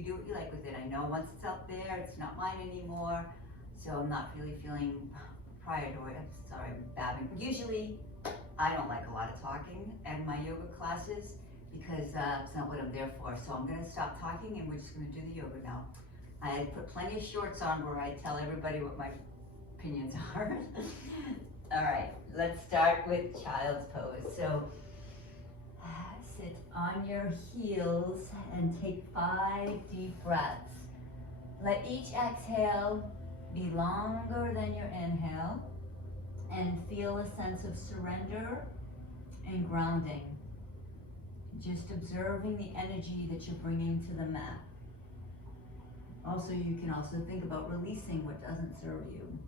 You do what you like with it. I know once it's out there, it's not mine anymore. So I'm not really feeling prior to it. I'm sorry, I'm babbling. Usually, I don't like a lot of talking in my yoga classes because it's not what I'm there for. So I'm gonna stop talking and we're just gonna do the yoga now. I put plenty of shorts on where I tell everybody what my opinions are. All right, let's start with child's pose. So sit on your heels and take 5 deep breaths. Let each exhale be longer than your inhale and feel a sense of surrender and grounding. Just observing the energy that you're bringing to the mat. Also, you can also think about releasing what doesn't serve you.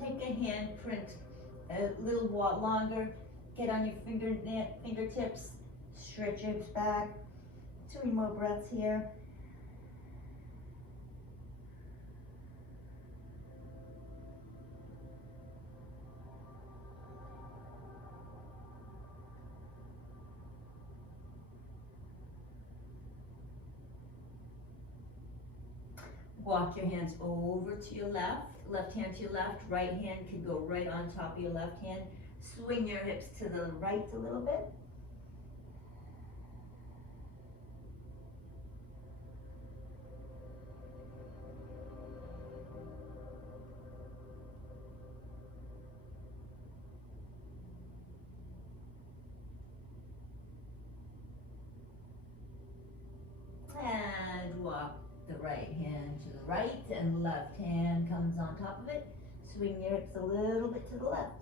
Take a hand print a little longer. Get on your fingertips. Stretch your hips back. 2 more breaths here. Walk your hands over to your left hand to your left, right hand can go right on top of your left hand. Swing your hips to the right a little bit. And walk the right hand to the right and left hand comes on top of it. Swing your hips a little bit to the left.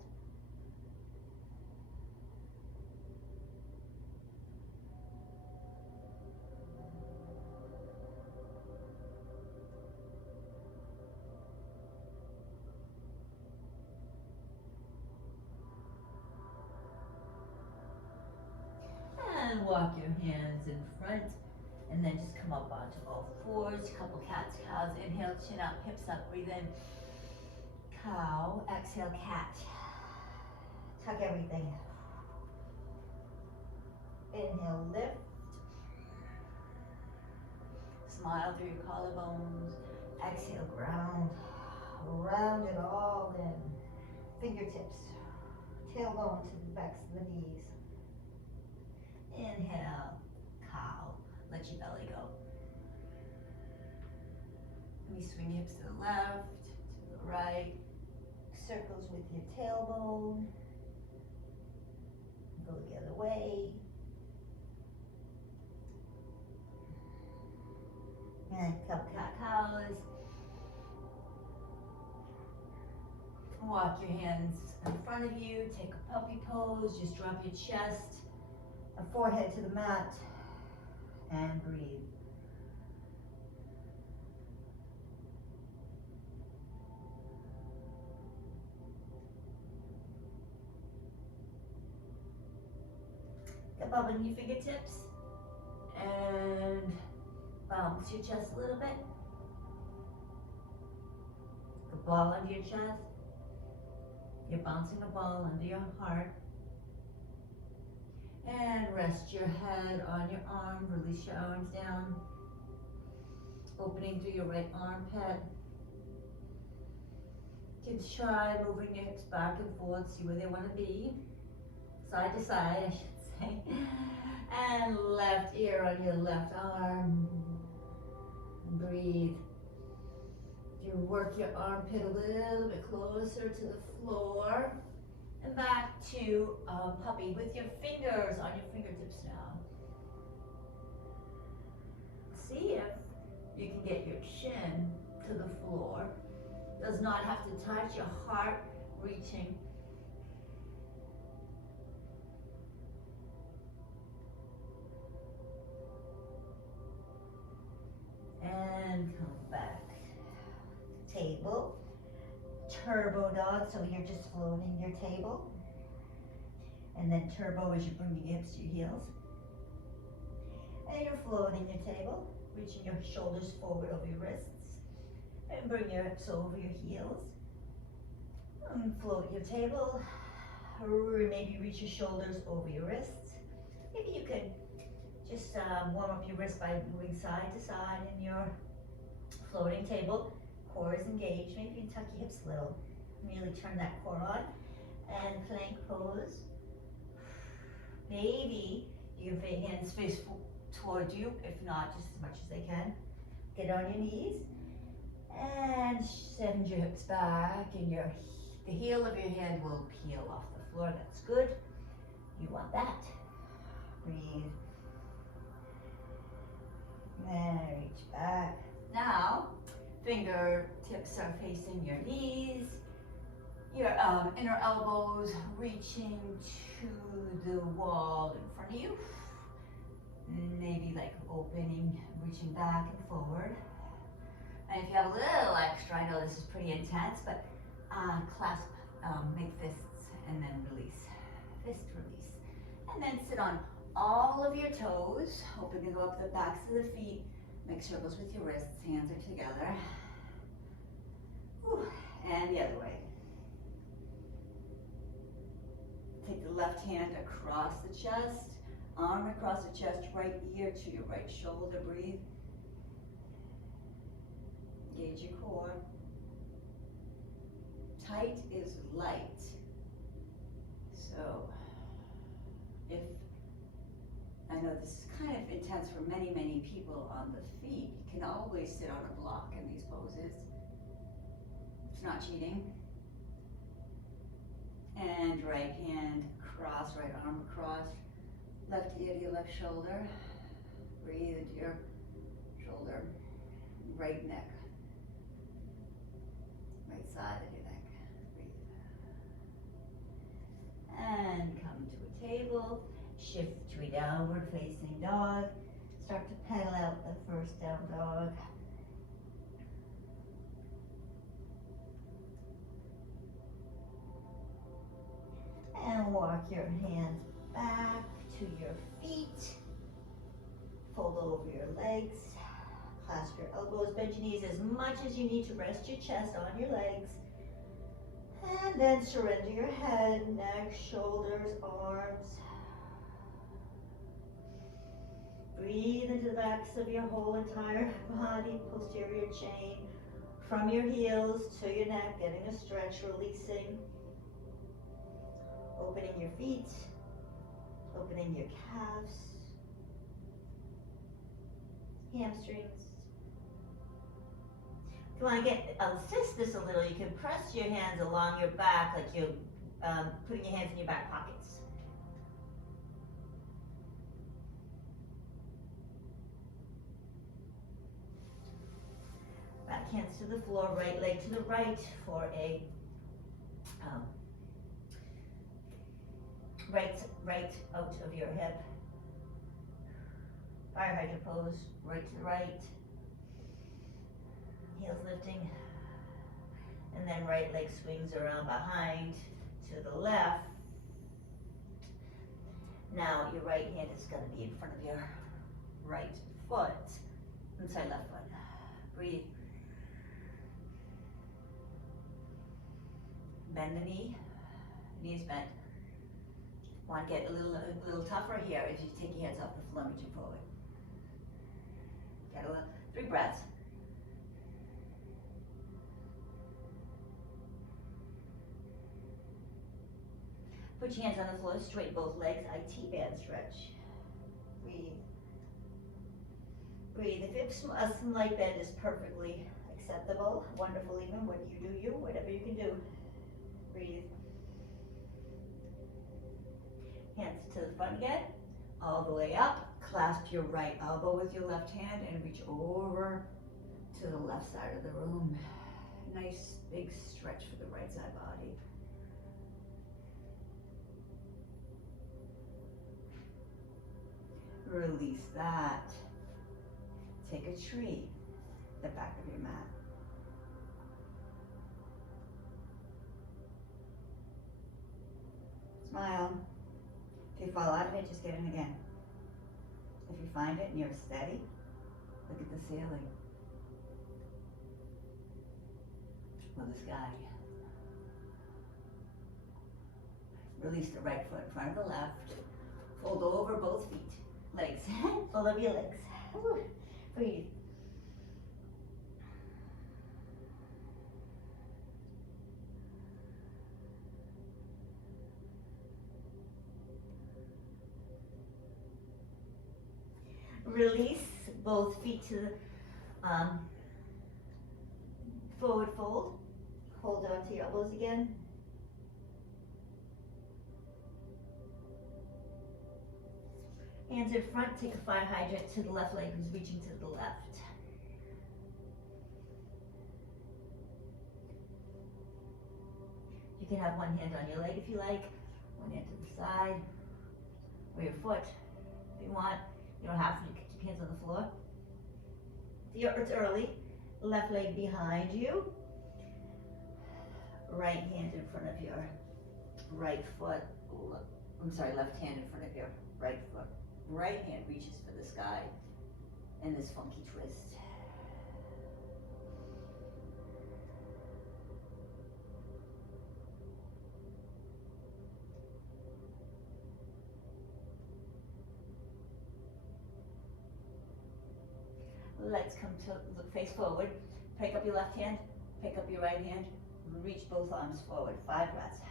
And walk your hands in front. And then just come up onto all fours, couple cats, cows. Inhale, chin up, hips up, breathe in. Cow, exhale, cat. Tuck everything. Inhale, lift. Smile through your collarbones. Exhale, ground. Round it all in. Fingertips. Tailbone to the backs of the knees. Inhale, cow. Let your belly go. Let me swing hips to the left, to the right. Circles with your tailbone. Go the other way. And couple cat cows. Walk your hands in front of you. Take a puppy pose. Just drop your chest and forehead to the mat. And breathe. Come up on your fingertips and bounce your chest a little bit. The ball under your chest. You're bouncing a ball under your heart. And rest your head on your arm. Release your arms down. Opening through your right armpit. You can try moving your hips back and forth. See where they want to be. Side to side, I should say. And left ear on your left arm. Breathe. You work your armpit a little bit closer to the floor. And back to puppy with your fingers on your fingertips now. See if you can get your chin to the floor. does not have to touch, your heart reaching. And come back. Table. Turbo dog, so you're just floating your table. And then turbo is you bring your hips to your heels. And you're floating your table, reaching your shoulders forward over your wrists. And bring your hips over your heels. And float your table. Or maybe reach your shoulders over your wrists. Maybe you could just warm up your wrist by moving side to side in your floating table. Core is engaged. Maybe you can tuck your hips a little. Really turn that core on. And plank pose. Maybe you have your hands face toward you, if not, just as much as they can. Get on your knees and send your hips back, and the heel of your hand will peel off the floor. That's good. You want that. Breathe. And reach back. Now, fingertips are facing your knees. Your inner elbows reaching to the wall in front of you. Maybe like opening, reaching back and forward. And if you have a little extra, I know this is pretty intense, but clasp, make fists, and then release. Fist, release. And then sit on all of your toes. Open to go up the backs of the feet. Make circles with your wrists. Hands are together. Whew. And the other way. Take the left hand across the chest, arm across the chest, right ear to your right shoulder. Breathe. Engage your core. Tight is light. So, I know this is kind of intense for many, many people on the feet. You can always sit on a block in these poses. It's not cheating. And right hand across, right arm across, left ear to your left shoulder. Breathe into your shoulder, right neck, right side of your neck. Breathe. And come to a table, shift to a downward facing dog. Start to pedal out the first down dog. And walk your hands back to your feet. Fold over your legs. Clasp your elbows, bend your knees as much as you need to rest your chest on your legs. And then surrender your head, neck, shoulders, arms. Breathe into the backs of your whole entire body, posterior chain. From your heels to your neck, getting a stretch, releasing. Opening your feet, opening your calves, hamstrings. If you want to assist this a little, you can press your hands along your back like you're putting your hands in your back pockets. Back hands to the floor, right leg to the right for a right out of your hip. Fire hydrant pose, right to the right. Heels lifting. And then right leg swings around behind to the left. Now your right hand is going to be in front of your right foot. Inside left foot. Breathe. Bend the knee. Knees bent. Want to get a little tougher here as you take your hands off the floor and reach forward. Get 3 breaths. Put your hands on the floor, straighten both legs, IT band stretch. Breathe. Breathe. If it's a slight bend is perfectly acceptable, wonderful even, what you do, whatever you can do. Breathe. Hands to the front again, all the way up. Clasp your right elbow with your left hand and reach over to the left side of the room. nice big stretch for the right side body. Release that. Take a tree, the back of your mat. Smile. If you fall out of it, just get in again. If you find it and you're steady, look at the ceiling or the sky. Release the right foot in front of the left. Fold over both feet. Legs. Fold over your legs. Woo. Breathe. Release both feet to the forward fold. Hold on to your elbows again. Hands in front, take a fire hydrant to the left leg who's reaching to the left. You can have one hand on your leg if you like, one hand to the side, or your foot if you want. You don't have to keep your hands on the floor. It's early. Left leg behind you. Right hand in front of your right foot. Left hand in front of your right foot. Right hand reaches for the sky in this funky twist. Let's come to look face forward. Pick up your left hand, pick up your right hand, reach both arms forward. 5 breaths.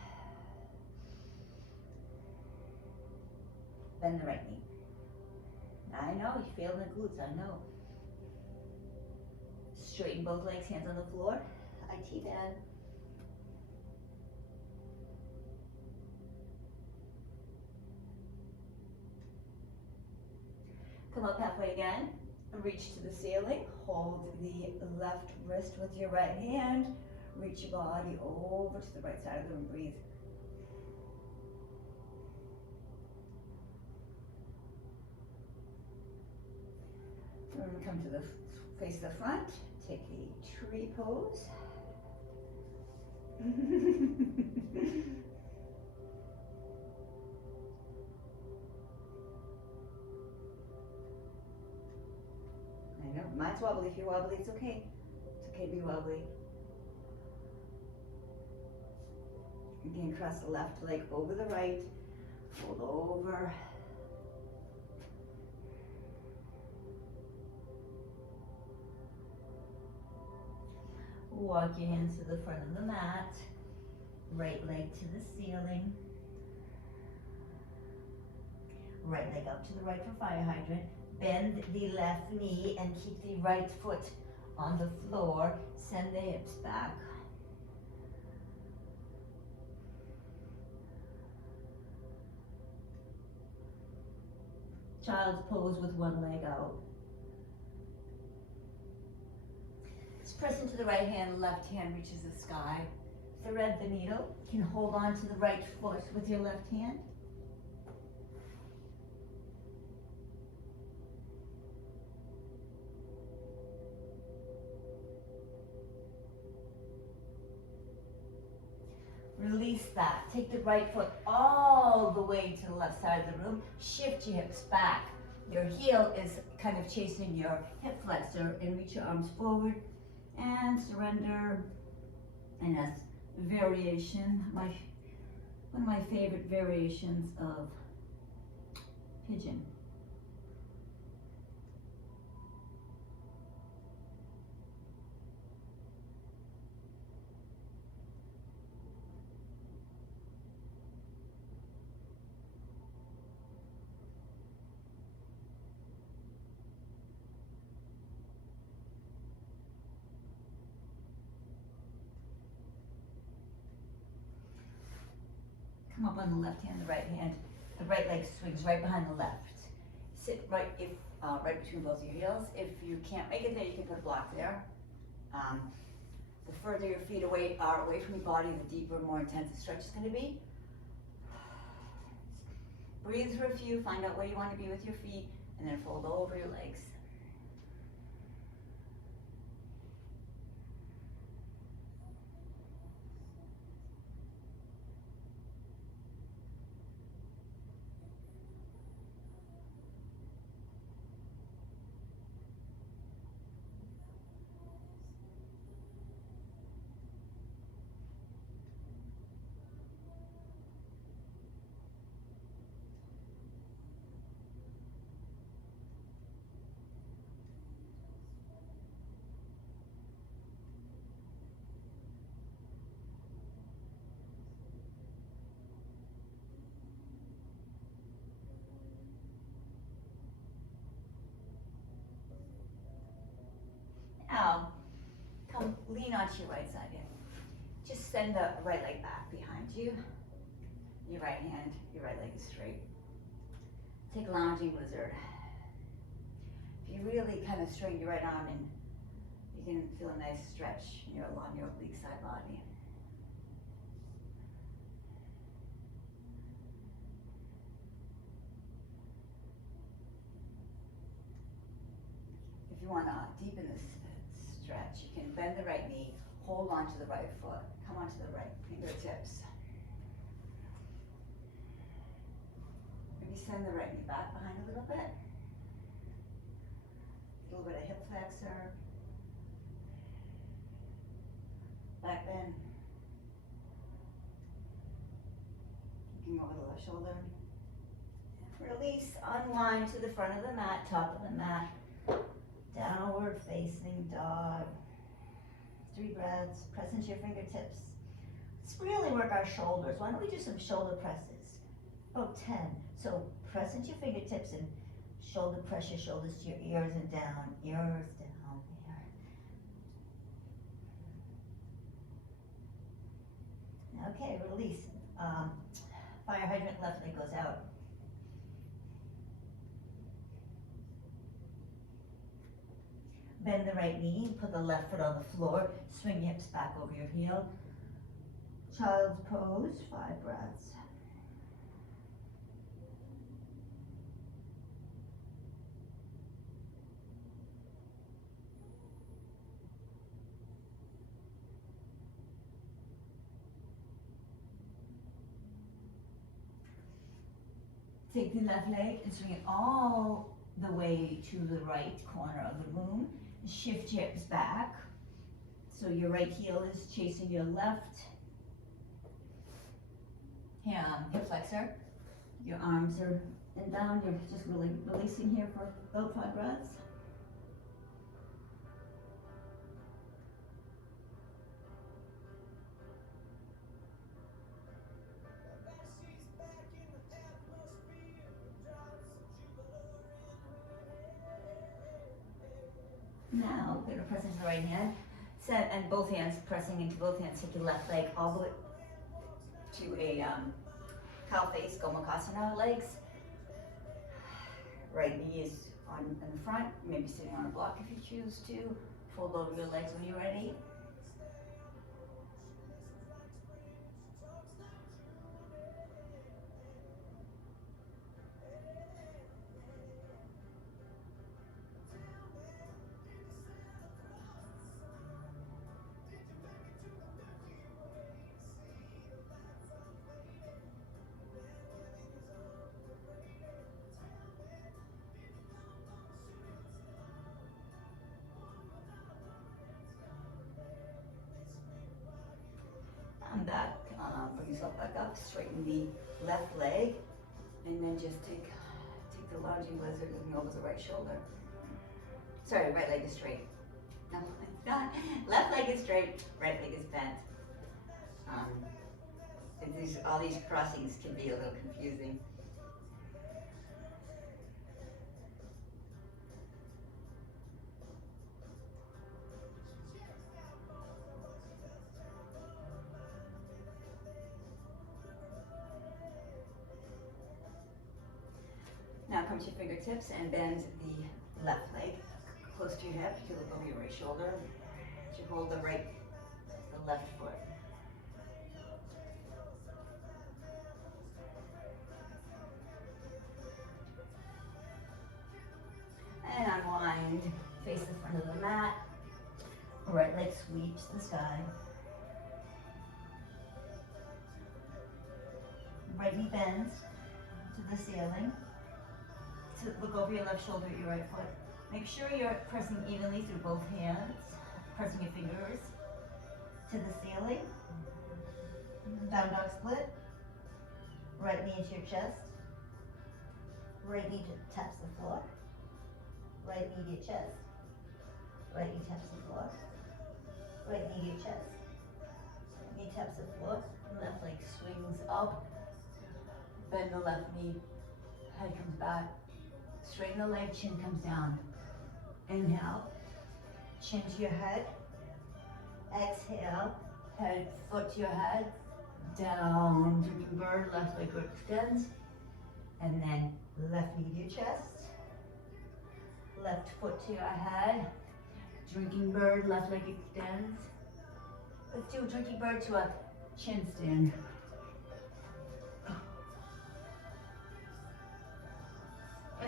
Bend the right knee. I know, you feel the glutes, I know. Straighten both legs, hands on the floor. IT bend. Come up halfway again. Reach to the ceiling. Hold the left wrist with your right hand. Reach your body over to the right side of the room. Breathe. Come to the face of the front. Take a tree pose. I know, mine's wobbly. If you're wobbly, it's okay. It's okay to be wobbly. Again, cross the left leg over the right. Fold over. Walk your hands to the front of the mat. Right leg to the ceiling. Right leg up to the right for fire hydrant. Bend the left knee and keep the right foot on the floor. Send the hips back. Child's pose with one leg out. Press into the right hand, left hand reaches the sky. Thread the needle. You can hold on to the right foot with your left hand. Release that. Take the right foot all the way to the left side of the room. Shift your hips back. Your heel is kind of chasing your hip flexor, and reach your arms forward. And surrender, and that's variation, one of my favorite variations of pigeon. Come up on the left hand, the right hand. The right leg swings right behind the left. Sit right right between both your heels. If you can't make it there, you can put a block there. The further your feet are away from your body, the deeper, more intense the stretch is going to be. Breathe for a few, find out where you want to be with your feet, and then fold over your legs. Now, come lean onto your right side here. Just send the right leg back behind you. Your right hand, your right leg is straight. Take lounging lizard. If you really kind of straighten your right arm in, you can feel a nice stretch along your oblique side body. If you want to deepen this stretch, you can bend the right knee, hold onto the right foot, come onto the right fingertips. Maybe send the right knee back behind a little bit. A little bit of hip flexor, back bend. Looking over the left shoulder. Release, unwind to the front of the mat, top of the mat. Downward facing dog. 3 breaths, press into your fingertips. Let's really work our shoulders. Why don't we do some shoulder presses? About 10. So press into your fingertips and shoulder press your shoulders to your ears and down, ears down there. Okay, release. Fire hydrant, left leg goes out. Bend the right knee, put the left foot on the floor, swing your hips back over your heel. Child's pose, 5 breaths. Take the left leg and swing it all the way to the right corner of the room. Shift your hips back. So your right heel is chasing your left hip flexor. Your arms are and down. You're just really releasing here for about 5 breaths. Now we're going to press into the right hand, and both hands pressing into both hands. Take your left leg all the way to a cow face, Gomukhasana legs. Right knee is in the front, maybe sitting on a block if you choose to. Fold over your legs when you're ready. And back, bring yourself back up, straighten the left leg, and then just take the lounging lizard looking over the right shoulder. Sorry, right leg is straight. No, it's not. Left leg is straight, right leg is bent. All these crossings can be a little confusing. Now come to your fingertips and bend the left leg close to your hip. You look over your right shoulder. You hold the right left foot. And unwind, face the front of the mat. Right leg sweeps the sky. Right knee bends to the ceiling. Look over your left shoulder at your right foot. Make sure you're pressing evenly through both hands, pressing your fingers to the ceiling. Down dog split. Right knee into your chest. Right knee taps the floor. Right knee to your chest. Right knee taps the floor. Right knee to your chest. Knee taps the floor. Left leg swings up. Bend the left knee. Head comes back. Straighten the leg, chin comes down. Inhale. Chin to your head. Exhale. Head, foot to your head. Down, drinking bird, left leg extends. And then left knee to your chest. Left foot to your head. Drinking bird, left leg extends. Let's do a drinking bird to a chin stand.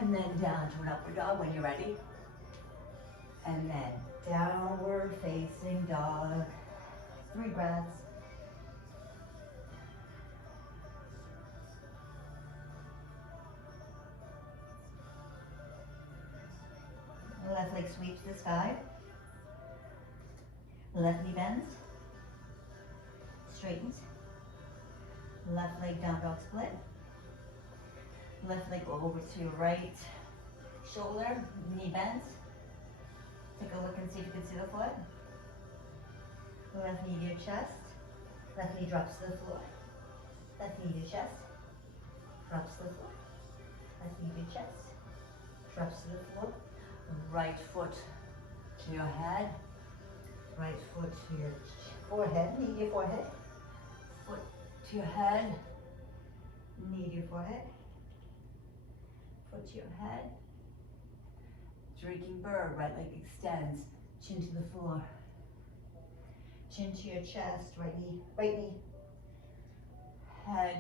And then down to an upward dog when you're ready. And then downward facing dog. 3 breaths. Left leg sweeps the sky. Left knee bends. Straightens. Left leg down dog split. Left leg over to your right shoulder. Knee bends. Take a look and see if you can see the foot. Left knee to your chest. Left knee drops to the floor. Left knee to your chest. Drops to the floor. Left knee to your chest. Drops to the floor. Right foot to your head. Right foot to your forehead. Knee to your forehead. Foot to your head. Knee to your forehead. Foot to your head. Drinking bird, right leg extends. Chin to the floor. Chin to your chest, right knee, head,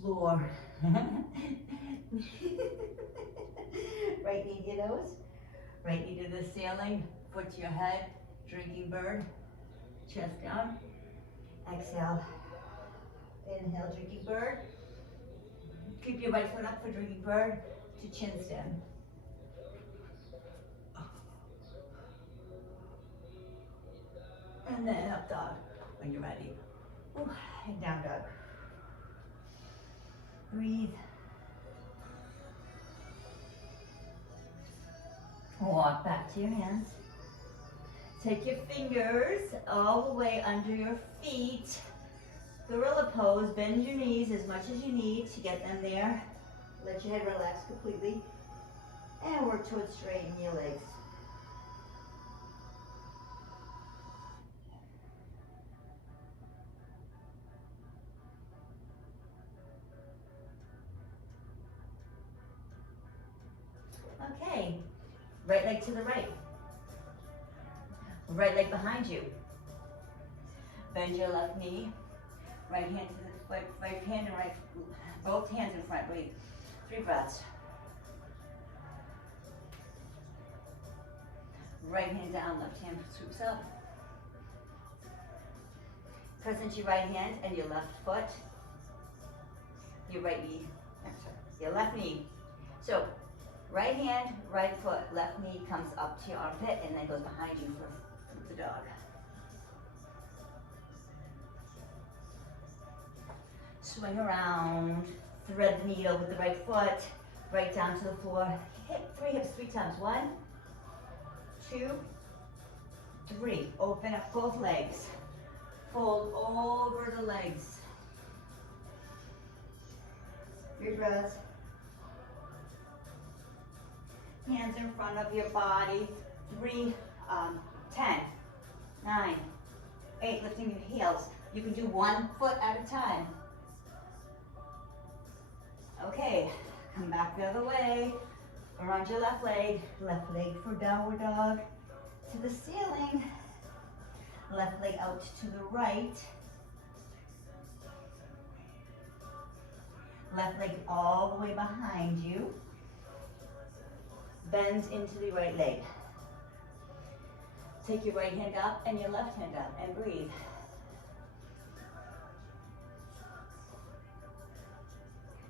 floor. Right knee to your nose, right knee to the ceiling, foot to your head, drinking bird, chest down. Exhale, inhale, drinking bird. Keep your right foot up for drinking bird to chin stand. And then up dog when you're ready. Ooh, and down dog. Breathe. Walk back to your hands. Take your fingers all the way under your feet. Gorilla pose, bend your knees as much as you need to get them there. Let your head relax completely. And work towards straightening your legs. Okay, right leg to the right. Right leg behind you. Bend your left knee. Right hand to the right hand and right, both hands in front. Breathe. 3 breaths. Right hand down, left hand swoops up. Press into your right hand and your left foot. Your right knee, your left knee. So, right hand, right foot, left knee comes up to your armpit and then goes behind you for the dog. Swing around, thread the needle with the right foot, right down to the floor. Hip 3 hips 3 times. 1, 2, 3. Open up both legs. Fold over the legs. 3 breaths. Hands in front of your body. 3, 10, 9, 8. Lifting your heels. You can do 1 foot at a time. Okay, come back the other way. Around your left leg for downward dog. To the ceiling. Left leg out to the right. Left leg all the way behind you. Bend into the right leg. Take your right hand up and your left hand up and breathe.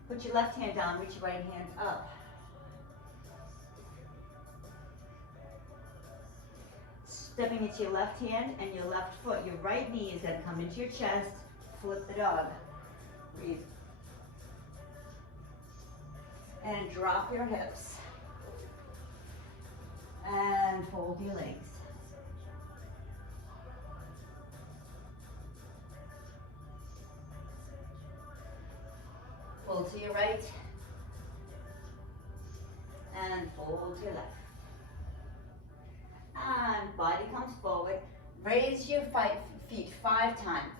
Put your left hand down, reach your right hand up. Stepping into your left hand and your left foot, your right knee is going to come into your chest, flip the dog. Breathe. And drop your hips. And fold your legs. Fold to your right. And fold to your left. And body comes forward. Raise your feet 5 times,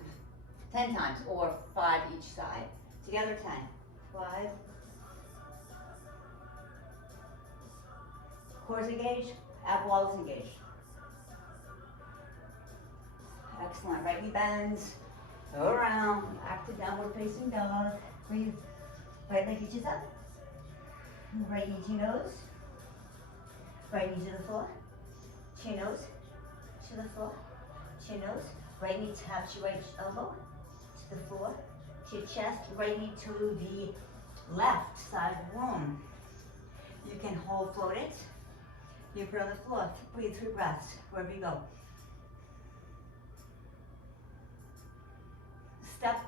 10 times, or 5 each side. Together 10. 5. Cores engaged, ab walls engaged. Excellent. Right knee bends. Go around. Back to downward facing dog. Breathe. Right leg reaches up. Right knee to nose. Right knee to the floor. To your nose. To the floor. To your nose. Right knee taps your right elbow. To the floor. To your chest. Right knee to the left side room. You can hold float it. You put it on the floor. Breathe 3 breaths wherever you go. Step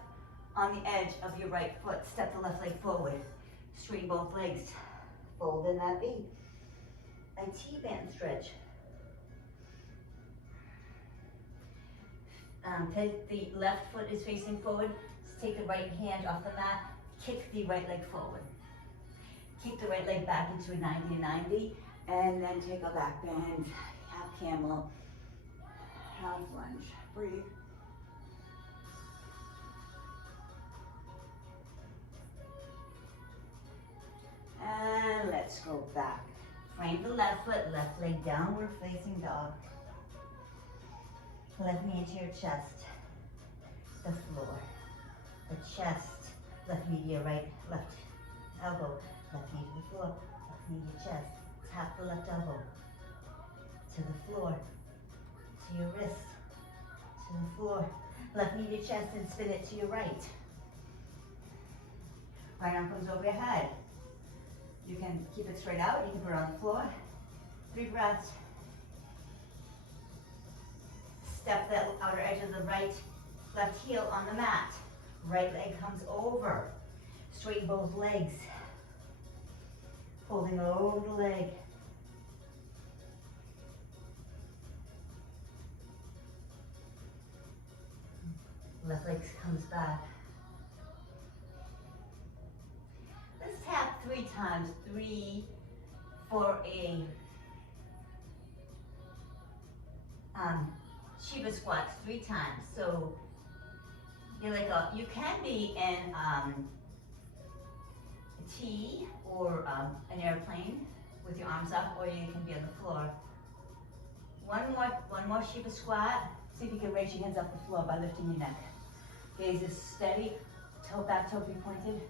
on the edge of your right foot. Step the left leg forward. Straighten both legs. Fold in that V. And T-band stretch. Take the left foot is facing forward. Just take the right hand off the mat. Kick the right leg forward. Keep the right leg back into a 90 to 90. And then take a back bend. Half camel. Half lunge. Breathe. And let's go back. Frame the left foot, left leg downward facing dog. Left knee into your chest. The floor. The chest. Left knee to your right, left elbow. Left knee to the floor. Left knee to your chest. Tap the left elbow. To the floor. To your wrist. To the floor. Left knee to your chest and spin it to your right. Right arm comes over your head. You can keep it straight out. You can put it on the floor. 3 breaths. Step that outer edge of the left heel on the mat. Right leg comes over. Straighten both legs. Folding over the leg. Left leg comes back. Let's tap 3 times. 3 for a Shiva squats 3 times. So you're like you can be in a T or an airplane with your arms up, or you can be on the floor. One more Shiva squat. See if you can raise your hands off the floor by lifting your neck. Gaze is steady. Back toe be pointed.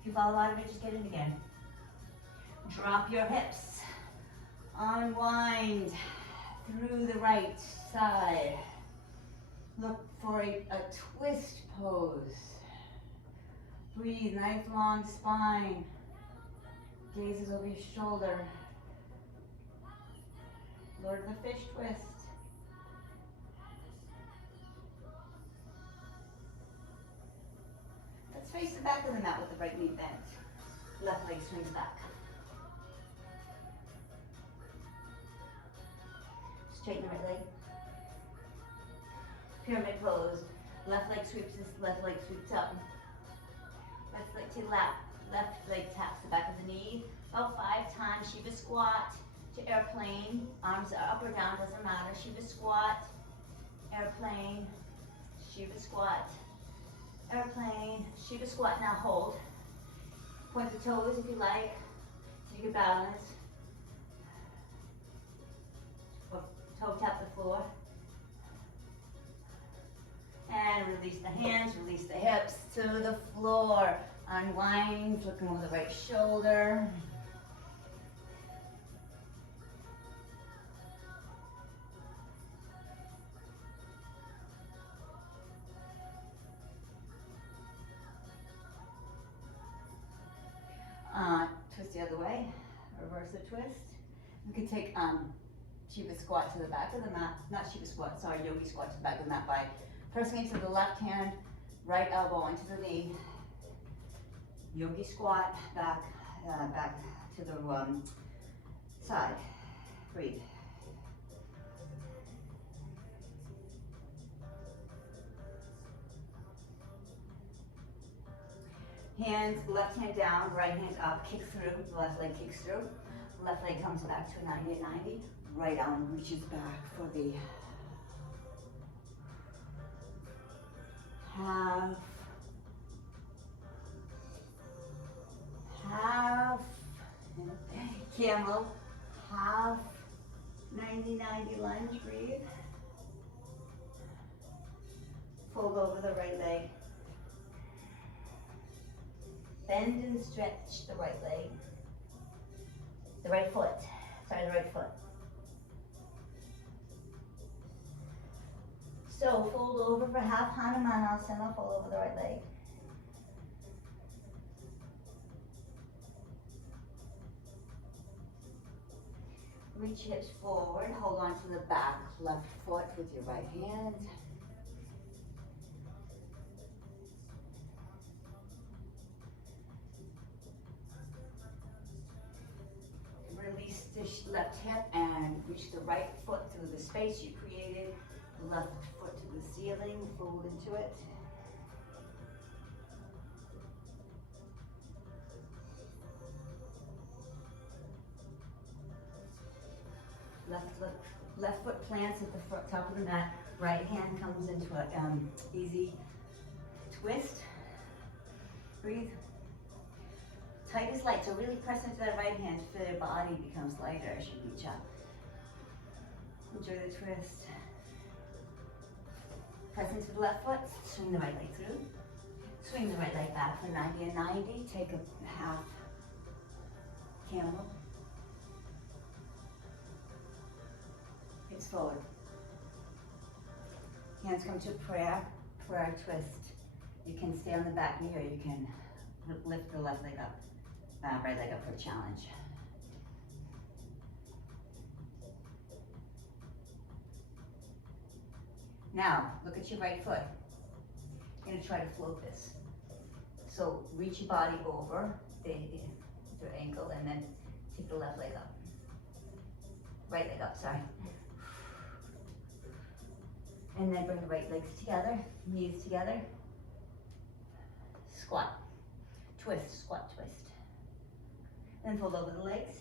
If you fall out of it, just get in again. Drop your hips. Unwind through the right side. Look for a twist pose. Breathe, nice long spine. Gaze is over your shoulder. Lord of the fish twist. Let's face the back of the mat with the right knee bent. Left leg swings back. Straighten the right leg. Pyramid pose. Left leg sweeps, left leg sweeps up. Left leg to lap. Left leg taps the back of the knee. About 5 times. Shiva squat to airplane. Arms are up or down, doesn't matter. Shiva squat, airplane, Shiva squat, airplane, Shiva squat. Now hold. Point the toes if you like, so you can balance. toe tap the floor. And release the hands, release the hips to the floor. Unwind, looking over the right shoulder. Twist the other way, reverse the twist. You can take Shiva squat to the back of the mat, not Shiva squat, sorry, yogi squat to the back of the mat by pressing into the left hand, right elbow into the knee. Yogi squat, back to the side. Breathe. Hands, left hand down, right hand up, kick through, left leg kicks through. Left leg comes back to 90 and 90. Right arm reaches back for the half, camel, half, 90-90 lunge, breathe. Fold over the right leg. Bend and stretch the right leg. The right foot, the right foot. So fold over for half Hanumanasana, fold over the right leg. Reach hips forward, hold on to the back left foot with your right hand. Release the left hip and reach the right foot through the space you created. Left foot to the ceiling, fold into it. Left foot plants at the top of the mat. Right hand comes into an easy twist. Breathe. Tight as light, so really press into that right hand so your body becomes lighter as you reach up. Enjoy the twist. Press into the left foot, swing the right leg through. Swing the right leg back for 90 and 90. Take a half camel. Hips forward. Hands come to prayer twist. You can stay on the back knee or you can lift the left leg up, right leg up for a challenge. Now, look at your right foot. You're gonna try to float this. So reach your body over the ankle and then take the left leg up. Right leg up, sorry. And then bring the right legs together, knees together. Squat, twist, squat, twist. Then fold over the legs.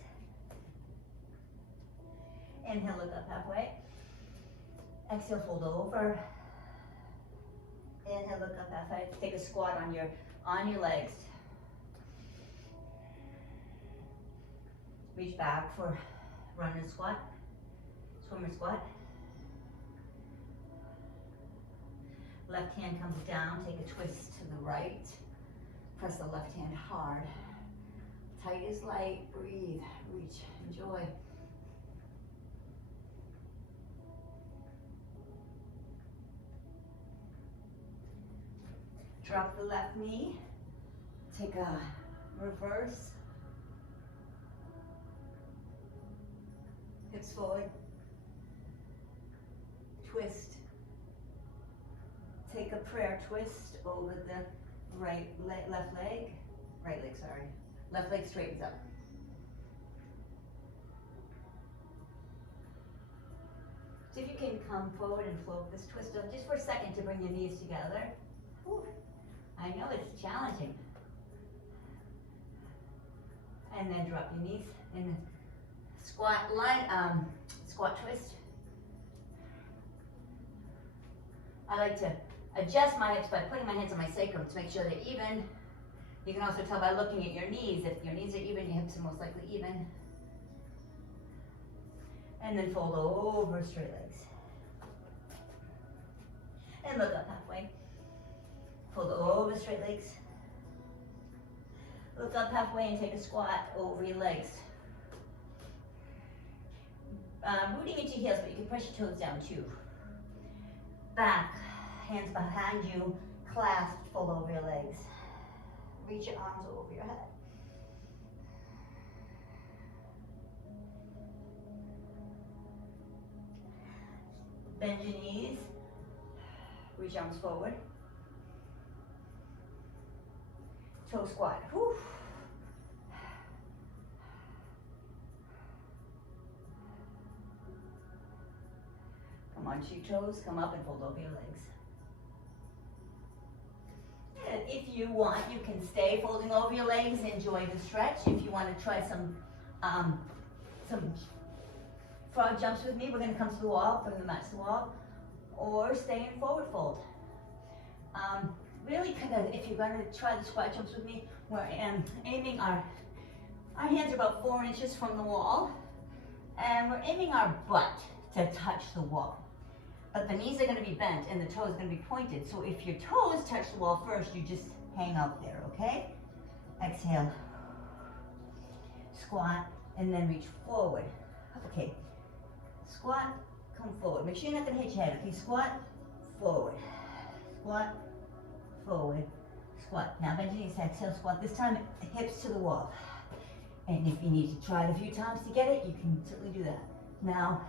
Inhale, look up halfway. Exhale, fold over. Inhale, look up halfway. Take a squat on your legs. Reach back for runner squat, swimmer squat. Left hand comes down, take a twist to the right. Press the left hand hard. Tight as light, breathe, reach, enjoy. Drop the left knee, take a reverse. Hips forward, twist. Take a prayer twist over the left leg, sorry. Left leg straightens up. See if you can come forward and float this twist up just for a second to bring your knees together. Whew. I know it's challenging. And then drop your knees and squat squat twist. I like to adjust my hips by putting my hands on my sacrum to make sure they're even. You can also tell by looking at your knees. If your knees are even, your hips are most likely even. And then fold over straight legs. And look up halfway. Fold over straight legs. Look up halfway and take a squat over your legs. Rooting into your heels, but you can press your toes down too. Back, hands behind you, clasped, fold over your legs. Reach your arms over your head. Bend your knees, reach arms forward. Toe squat. Whew. Come onto your toes, come up and fold over your legs. And if you want, you can stay folding over your legs, enjoy the stretch. If you want to try some frog jumps with me, we're going to come to the wall, bring the mat to the wall, or stay in forward fold. Really kind of, if you're going to try the squat jumps with me, we're aiming our hands are about 4 inches from the wall, and we're aiming our butt to touch the wall. But the knees are going to be bent and the toes are going to be pointed. So if your toes touch the wall first, you just hang out there, okay? Exhale. Squat, and then reach forward. Okay. Squat, come forward. Make sure you're not going to hit your head, okay? Squat, forward. Squat, forward. Squat. Now bend your knees, exhale, squat. This time, hips to the wall. And if you need to try it a few times to get it, you can certainly do that. Now,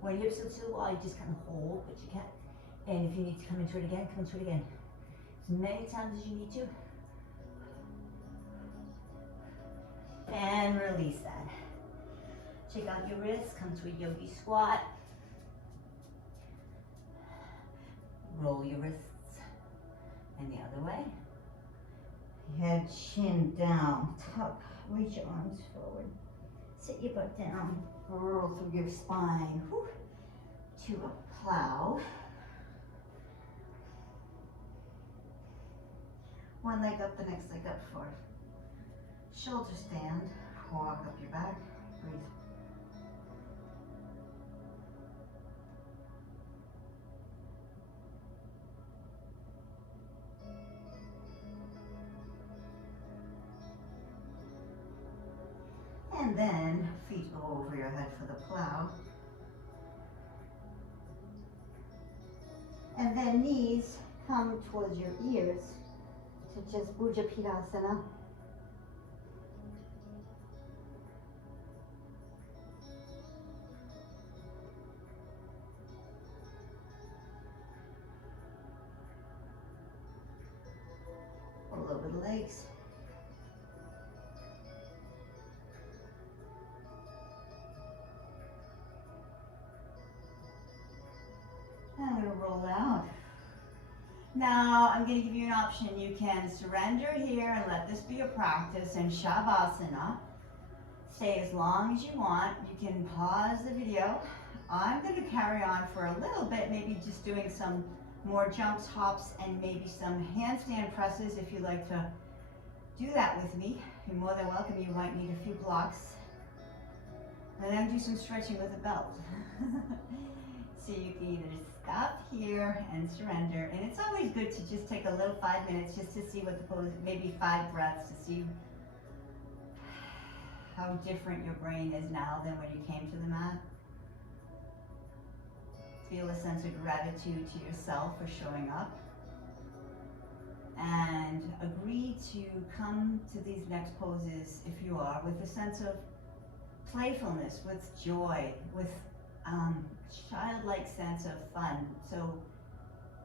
when your hips are to the wall, you just kind of hold, but you can't. And if you need to come into it again, come into it again. As many times as you need to. And release that. Check out your wrists, come to a yogi squat. Roll your wrists. And the other way. Head, chin down, tuck, reach your arms forward. Sit your butt down, roll through your spine, whew, to a plow. One leg up, the next leg up for shoulder stand. Walk up your back, breathe. And then feet over your head for the plow. And then knees come towards your ears to just Bujapidasana. Roll over the legs. I'm going to roll out. Now I'm going to give you an option. You can surrender here and let this be a practice in Shavasana. Stay as long as you want. You can pause the video. I'm going to carry on for a little bit, maybe just doing some more jumps, hops, and maybe some handstand presses if you'd like to do that with me. You're more than welcome. You might need a few blocks. And then do some stretching with a belt. So you can either stop here and surrender. And it's always good to just take a little 5 minutes just to see what the pose, maybe 5 breaths to see how different your brain is now than when you came to the mat. Feel a sense of gratitude to yourself for showing up. And agree to come to these next poses, if you are, with a sense of playfulness, with joy, with childlike sense of fun. So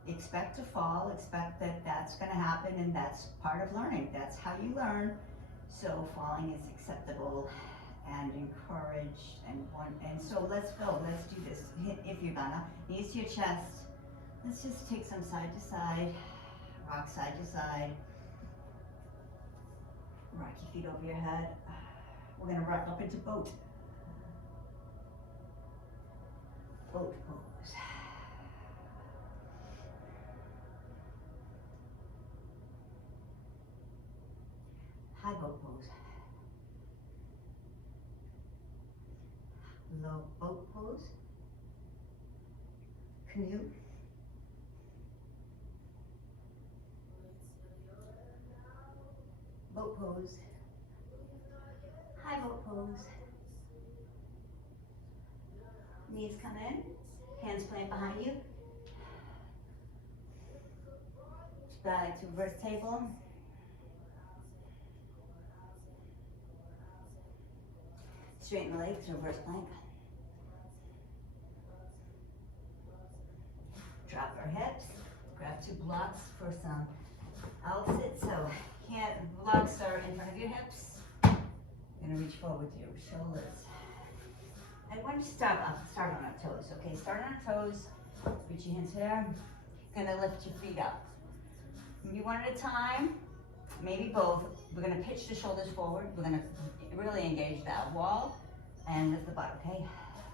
expect to fall, expect that that's going to happen, and that's part of learning. That's how you learn. So falling is acceptable and encouraged, and so let's go. Let's do this. If you're gonna, knees to your chest. Let's just take some side to side, rock side to side. Rock your feet over your head. We're gonna rock up into boat. Boat pose. High boat pose. little boat pose, canoe. Boat pose, high boat pose. Knees come in, hands plant behind you. Back to reverse table. Straighten the legs, reverse plank. Drop our hips, grab two blocks for some L-sit. So blocks are in front of your hips. You're gonna reach forward with your shoulders. I want you to start on our toes, okay? Start on our toes, reach your hands here. Gonna lift your feet up. Maybe one at a time, maybe both. We're gonna pitch the shoulders forward. We're gonna really engage that wall and lift the butt, okay?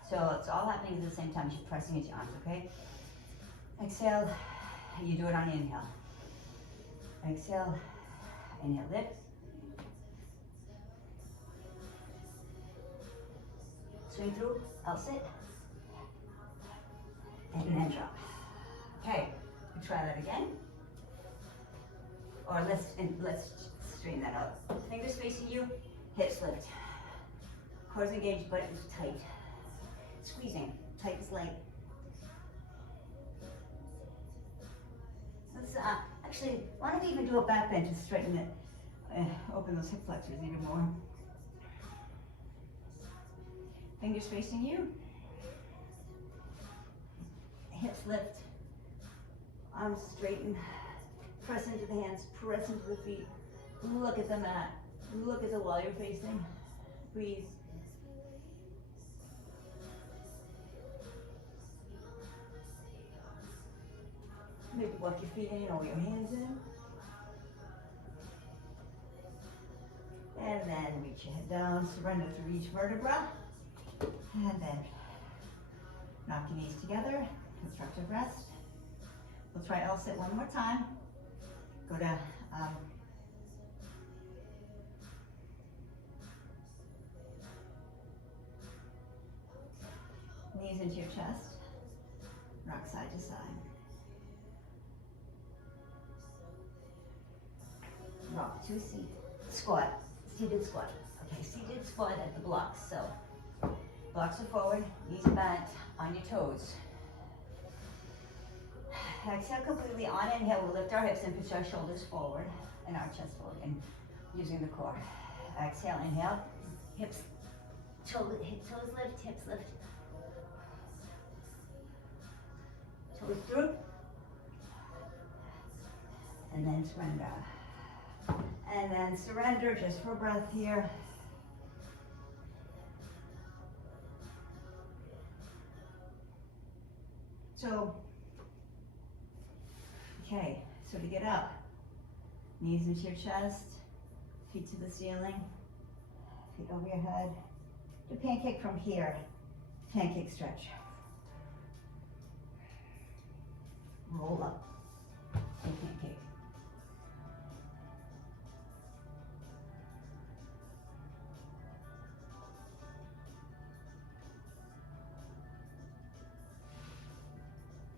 So it's all happening at the same time as you're pressing into your arms, okay? Exhale, you do it on the inhale. Exhale, inhale, lift. Swing through, L-sit. And then drop. Okay, we try that again. Or let's straighten that out. Fingers facing you, hips lift. Cores engaged, butt is tight. Squeezing, tight as light. Let's actually, why don't we even do a back bend to straighten it, open those hip flexors even more. Fingers facing you. Hips lift. Arms straighten. Press into the hands, press into the feet. Look at the mat. Look at the wall you're facing. Breathe. Maybe walk your feet in or your hands in. And then reach your head down, surrender through each vertebra. And then knock your knees together, constructive rest. We'll try L-sit one more time. Go to knees into your chest, rock side to side. Rock to seat, squat, seated squat. Okay, seated squat at the blocks. So blocks are forward, knees bent, on your toes. Exhale completely. On inhale, we'll lift our hips and push our shoulders forward and our chest forward, and using the core. Exhale, inhale, hips, toes lift, hips lift. Toes through. And then surrender. And then surrender just for breath here. So, okay, so to get up, knees into your chest, feet to the ceiling, feet over your head. Do pancake from here, pancake stretch. Roll up, and pancake.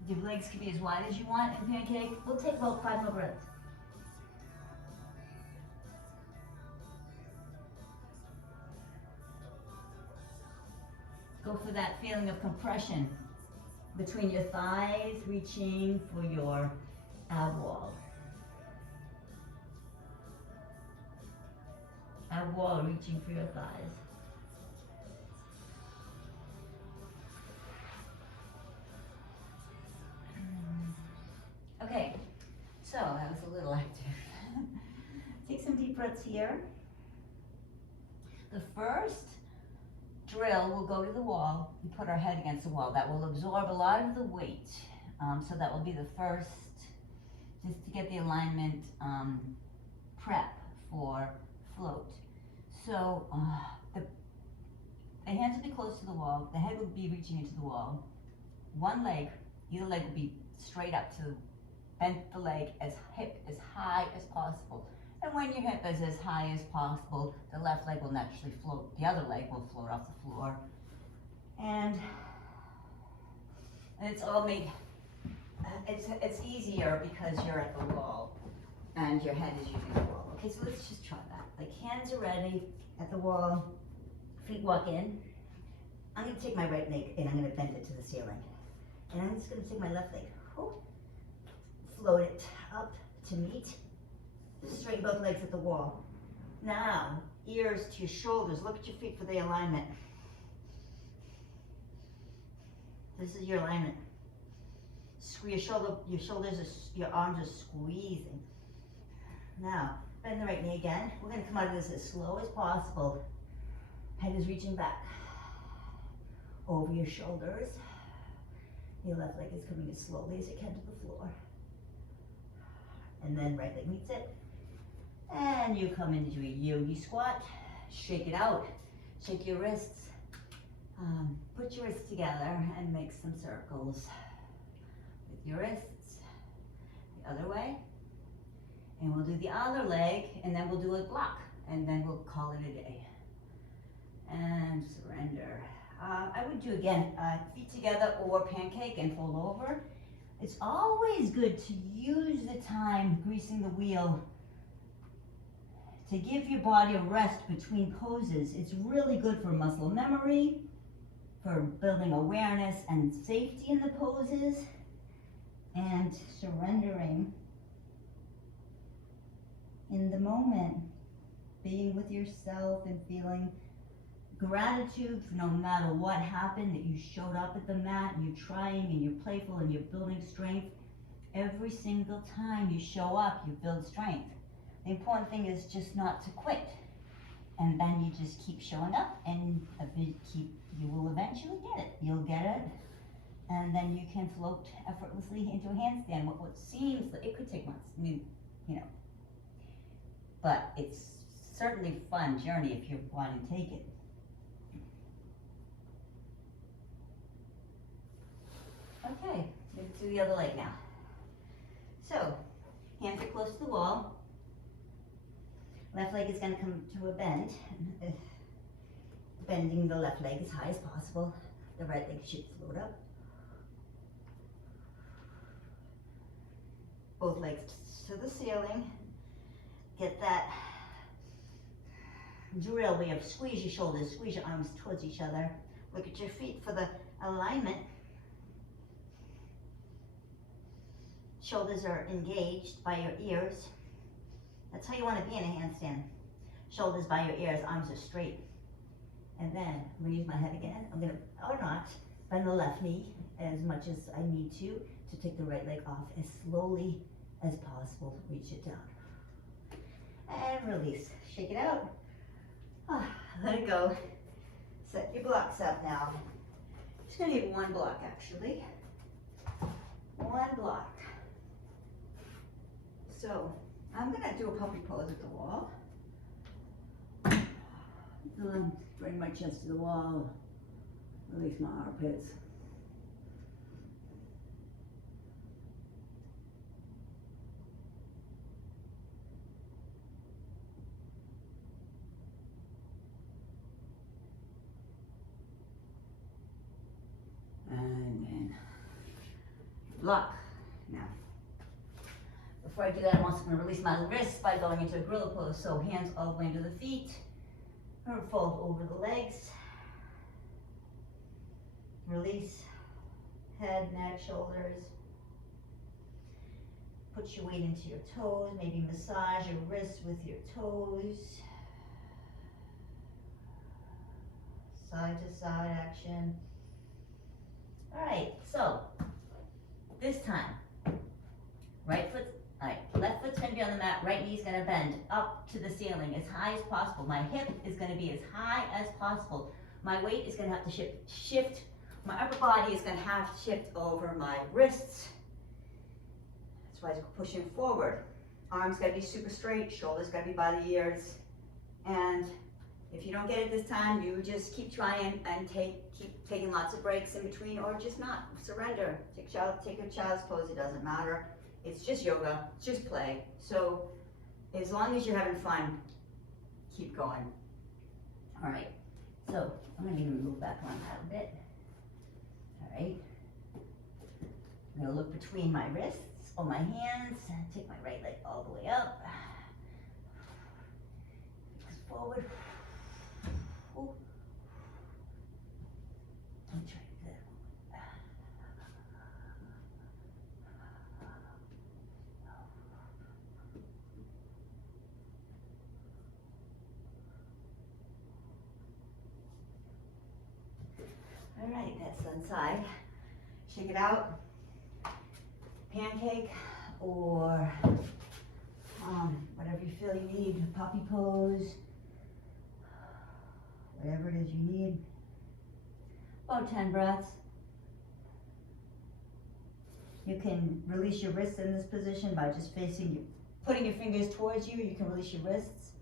Your legs can be as wide as you want in pancake. We'll take about 5 more breaths. Go for that feeling of compression between your thighs, reaching for your ab wall. Ab wall reaching for your thighs. Okay, so that was a little active. Take some deep breaths here. The first drill, we'll go to the wall and put our head against the wall. That will absorb a lot of the weight. So that will be the first, just to get the alignment prep for float. So the hands will be close to the wall. The head will be reaching into the wall. One leg, either leg will be straight up to bend the leg as hip as high as possible. And when your hip is as high as possible, the left leg will naturally float. The other leg will float off the floor. And it's all made, it's easier because you're at the wall and your head is using the wall. Okay, so let's just try that. Like hands are ready at the wall, feet walk in. I'm gonna take my right leg and I'm gonna bend it to the ceiling. And I'm just gonna take my left leg, float it up to meet. Straighten both legs at the wall. Now, ears to your shoulders. Look at your feet for the alignment. This is your alignment. Squeeze your shoulders, your arms are squeezing. Now, bend the right knee again. We're gonna come out of this as slow as possible. Head is reaching back. Over your shoulders. Your left leg is coming as slowly as it can to the floor. And then right leg meets it. And you come into a yogi squat. Shake it out. Shake your wrists. Put your wrists together and make some circles with your wrists. The other way. And we'll do the other leg, and then we'll do a block, and then we'll call it a day. And surrender. I would do again, feet together or pancake and fold over. It's always good to use the time greasing the wheel to give your body a rest between poses. It's really good for muscle memory, for building awareness and safety in the poses, and surrendering in the moment, being with yourself and feeling gratitude for no matter what happened, that you showed up at the mat and you're trying and you're playful and you're building strength. Every single time you show up, you build strength. The important thing is just not to quit. And then you just keep showing up and you will eventually get it. You'll get it. And then you can float effortlessly into a handstand. What seems like it could take months, but it's certainly a fun journey if you want to take it. Okay, let's do the other leg now. So, hands are close to the wall. Left leg is going to come to a bend. Bending the left leg as high as possible. The right leg should float up. Both legs to the ceiling. Get that drill where you squeeze your shoulders, squeeze your arms towards each other. Look at your feet for the alignment. Shoulders are engaged by your ears. That's how you want to be in a handstand. Shoulders by your ears, arms are straight. And then I'm going to use my head again. I'm going to, or not, bend the left knee as much as I need to take the right leg off as slowly as possible. Reach it down. And release. Shake it out. Let it go. Set your blocks up now. Just going to need one block actually. One block. So I'm going to do a puppy pose at the wall. Bring my chest to the wall. Release my armpits. And then block. Now, before I do that, I'm also going to release my wrists by going into a gorilla pose. So hands all the way into the feet, or fold over the legs. Release head, neck, shoulders. Put your weight into your toes. Maybe massage your wrists with your toes. Side to side action. All right, so this time, left foot's gonna be on the mat, right knee's gonna bend up to the ceiling as high as possible. My hip is gonna be as high as possible. My weight is gonna have to shift. My upper body is gonna have to shift over my wrists. That's why it's pushing forward. Arms gotta be super straight, shoulders gotta be by the ears. And if you don't get it this time, you just keep trying and keep taking lots of breaks in between, or just not. Surrender. Take a child's pose, it doesn't matter. It's just yoga, it's just play. So as long as you're having fun, keep going. All right, so I'm gonna even move back on that a bit. right? I'm gonna look between my wrists or my hands, take my right leg all the way up. Forward. Ooh. And try that. All right, that's one side. Shake it out. Pancake or whatever you feel you need. Puppy pose. Whatever it is you need. About 10 breaths. You can release your wrists in this position by just facing you, putting your fingers towards you. You can release your wrists.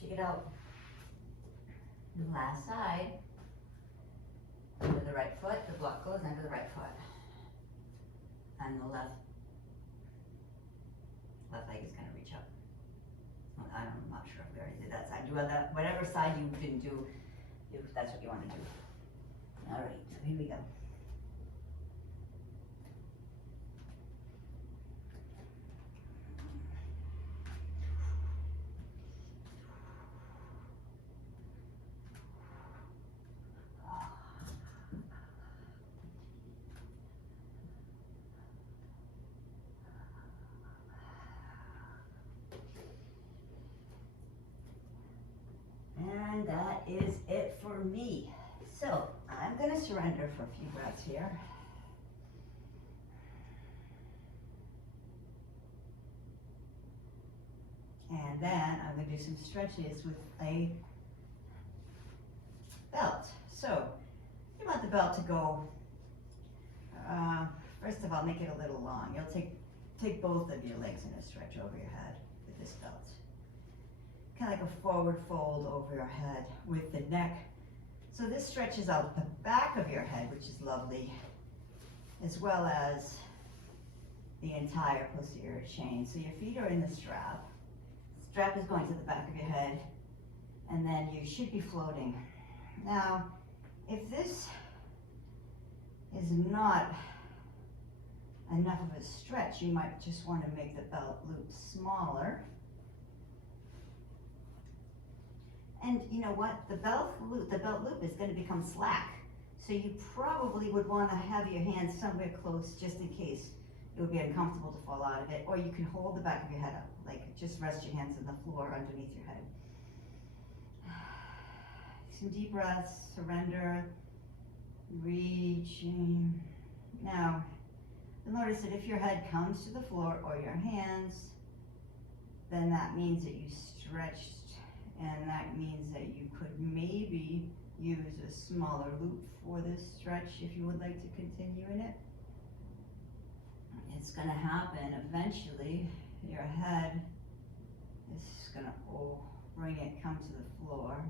Check it out. The last side, under the right foot, the block goes under the right foot. And the left leg is gonna reach up. Well, I'm not sure if we already did that side. Do that, whatever side you didn't do, if that's what you wanna do. All right, so here we go. And that is it for me. So I'm gonna surrender for a few breaths here. And then I'm gonna do some stretches with a belt. So you want the belt to go, first of all, make it a little long. You'll take both of your legs and a stretch over your head with this belt. Kind of like a forward fold over your head with the neck. So this stretches out the back of your head, which is lovely, as well as the entire posterior chain. So your feet are in the strap. The strap is going to the back of your head, and then you should be floating. Now, if this is not enough of a stretch, you might just want to make the belt loop smaller. And you know what? The belt loop is going to become slack. So you probably would want to have your hands somewhere close just in case it would be uncomfortable to fall out of it. Or you can hold the back of your head up, like just rest your hands on the floor underneath your head. Some deep breaths, surrender, reaching. Now, you'll notice that if your head comes to the floor or your hands, then that means that you stretched. And that means that you could maybe use a smaller loop for this stretch if you would like to continue in it. It's gonna happen eventually. Your head is gonna bring it come to the floor.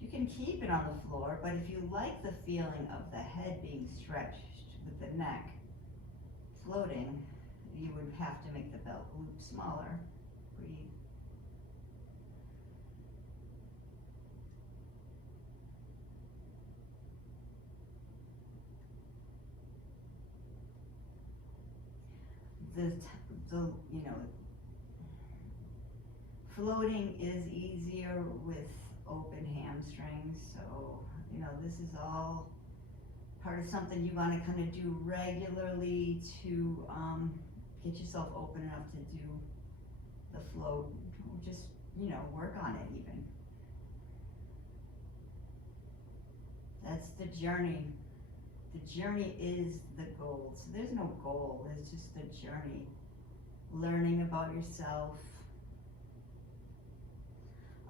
You can keep it on the floor, but if you like the feeling of the head being stretched with the neck floating, you would have to make the belt loop smaller. Breathe. Floating is easier with open hamstrings. So, this is all part of something you want to kind of do regularly to get yourself open enough to do the float. Just, work on it even. That's the journey. The journey is the goal. So there's no goal, it's just the journey. Learning about yourself.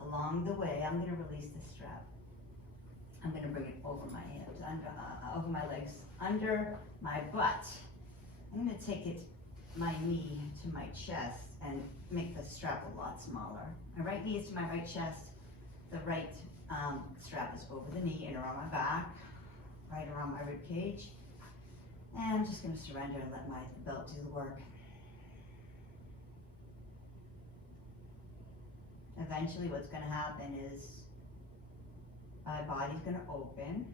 Along the way, I'm going to release the strap. I'm gonna bring it over my hips, over my legs, under my butt. I'm gonna take it, my knee to my chest and make the strap a lot smaller. My right knee is to my right chest, the right strap is over the knee and around my back, right around my rib cage. And I'm just gonna surrender and let my belt do the work. Eventually what's gonna happen is my body's gonna open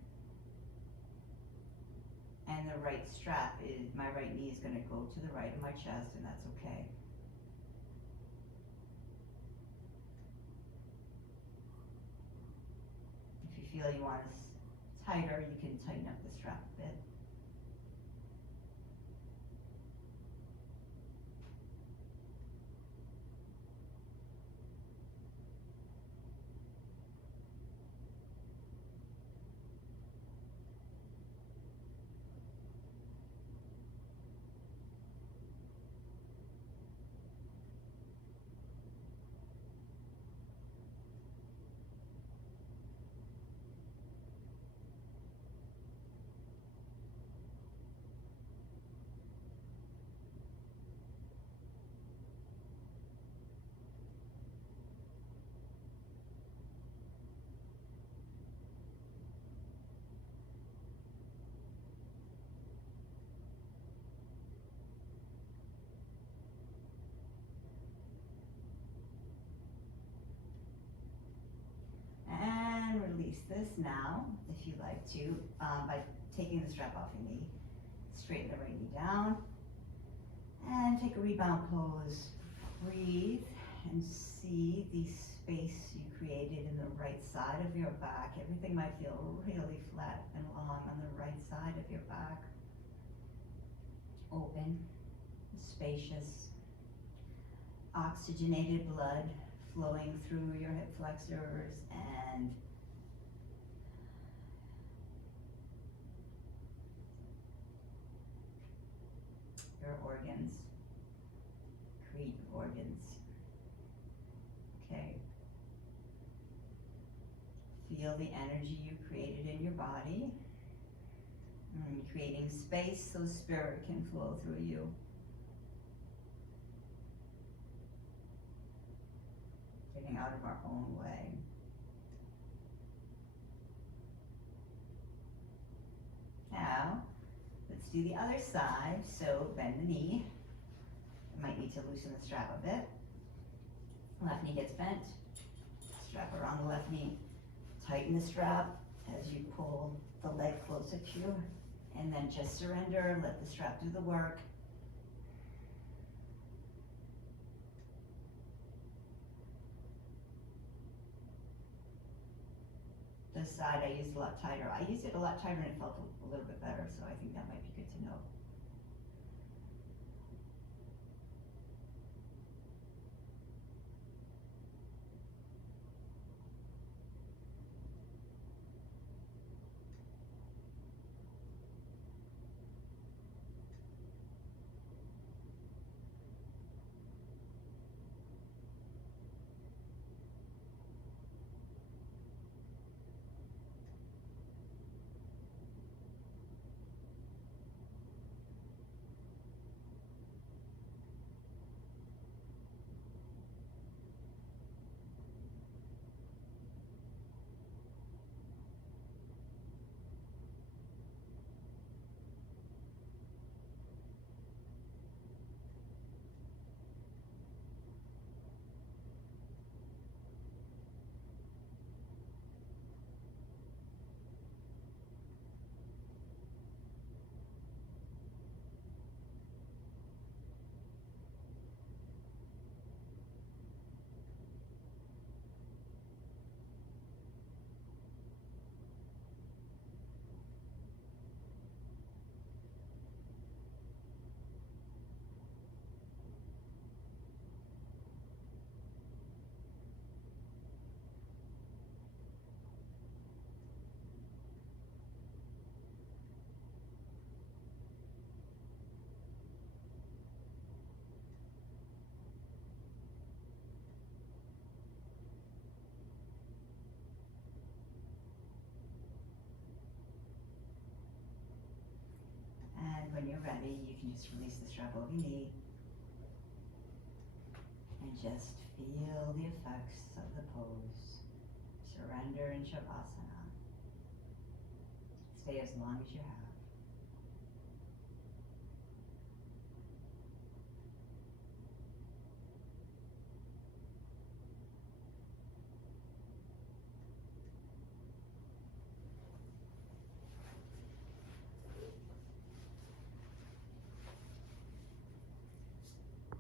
and the right strap is, my right knee is gonna go to the right of my chest, and that's okay. If you feel you want it tighter, you can tighten up the strap a bit. And release this now, if you like to, by taking the strap off your knee. Straighten the right knee down, and take a rebound pose. Breathe and see the space you created in the right side of your back. Everything might feel really flat and long on the right side of your back. Open, spacious, oxygenated blood flowing through your hip flexors and your organs, create organs. Okay. Feel the energy you created in your body, creating space so spirit can flow through you. Getting out of our own way. Now, let's do the other side. So bend the knee. You might need to loosen the strap a bit. Left knee gets bent. Strap around the left knee. Tighten the strap as you pull the leg closer to you. And then just surrender, let the strap do the work. This side I used a lot tighter. I used it a lot tighter and it felt a little bit better, so I think that might be good to know. ready, you can just release the strap over your knee and just feel the effects of the pose. Surrender in Shavasana. Stay as long as you have.